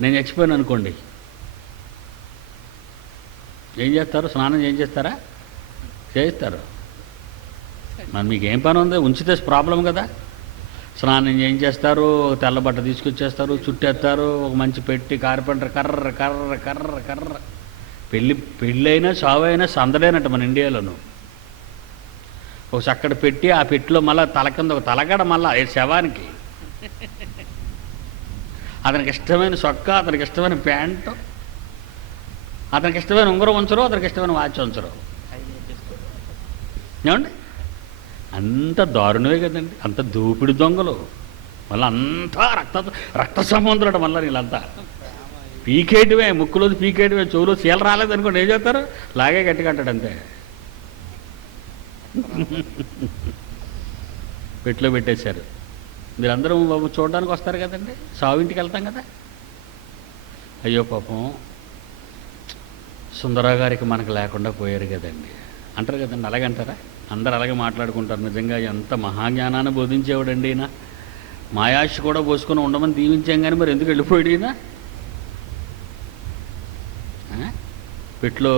నేను చచ్చిపోయాను అనుకోండి, ఏం చేస్తారు? స్నానం ఏం చేస్తారా? చేయిస్తారు. మరి మీకు ఏం పని ఉంది? ఉంచితే ప్రాబ్లం కదా. స్నానం ఏం చేస్తారు? తెల్ల బట్ట తీసుకొచ్చేస్తారు, చుట్టేస్తారు, ఒక మంచి పెట్టి కార్పెంటర్ కర్ర కర్ర కర్ర కర్ర. పెళ్ళైనా చావైనా సందడేనట్టు మన ఇండియాలోను. ఒక చక్కటి పెట్టి, ఆ పెట్టిలో మళ్ళీ తల కింద ఒక తలగడ, మళ్ళీ శవానికి అతనికి ఇష్టమైన సొక్క, అతనికి ఇష్టమైన ప్యాంటు, అతనికి ఇష్టమైన ఉంగరం ఉంచరు, అతనికి ఇష్టమైన వాచ్ ఉంచరు. ఏమండి? అంత దారుణమే కదండి. అంత దూపిడి దొంగలు. మళ్ళీ అంతా రక్త సంబంధులు మళ్ళీ వీళ్ళంతా పీకేటివే, ముక్కులోది పీకేటివే, చెవులో చీల రాలేదనుకోండి ఏం చేస్తారు? లాగే గట్టిగా అంటాడు అంతే. పెట్లో పెట్టేశారు. మీరందరూ చూడడానికి వస్తారు కదండి, సావింటికి వెళ్తాం కదా. అయ్యో పాపం సుందరరావు గారికి మనకు లేకుండా పోయారు కదండి అంటారు కదండి. అలాగంటారా? అందరు అలాగే మాట్లాడుకుంటారు. నిజంగా ఎంత మహాజ్ఞానాన్ని బోధించేవాడండి ఈయన. మాయాశ కూడా పోసుకొని ఉండమని దీవించాం కానీ మరి ఎందుకు వెళ్ళిపోయాడు ఈయన? పెట్లో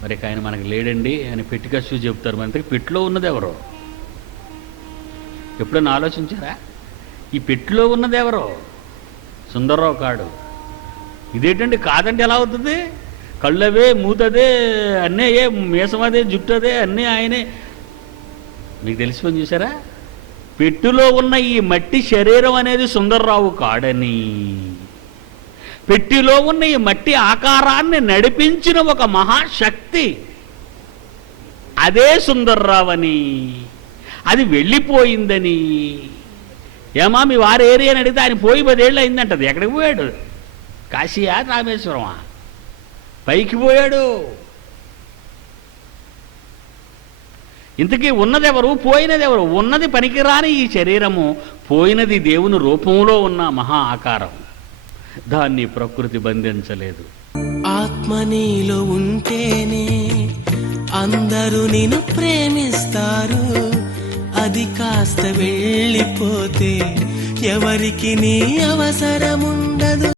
మరి ఆయన మనకు లేడండి అని పెట్టికచ్చు చెప్తారు. మరి పెట్లో ఉన్నది ఎవరో ఎప్పుడైనా ఆలోచించారా? ఈ పెట్టిలో ఉన్నది ఎవరో? సుందర్రావు కాడు. ఇదేంటండి కాదండి ఎలా అవుతుంది? కళ్ళవే, మూతదే, అన్నీ ఏ మీసమదే, జుట్టదే, అన్నీ ఆయనే. మీకు తెలిసిపోయి చూసారా? పెట్టులో ఉన్న ఈ మట్టి శరీరం అనేది సుందర్రావు కాడని, పెట్టిలో ఉన్న ఈ మట్టి ఆకారాన్ని నడిపించిన ఒక మహాశక్తి అదే సుందర్రావు అని, అది వెళ్ళిపోయిందని. ఏమా మీ వారి ఏరియా అని అడిగితే ఆయన పోయి 10 ఏళ్ళు అయిందంటది. ఎక్కడికి పోయాడు? కాశీయా, రామేశ్వరమా? పైకి పోయాడు. ఇంతకీ ఉన్నదెవరు, పోయినదెవరు? ఉన్నది పనికిరాని ఈ శరీరము, పోయినది దేవుని రూపంలో ఉన్న మహా ఆకారం. దాన్ని ప్రకృతి బంధించలేదు. ఆత్మ నీలో ఉంటేనే అందరూ నిన్ను ప్రేమిస్తారు. అది కాస్త వెళ్ళిపోతే ఎవరికి నీ అవసరముండదు.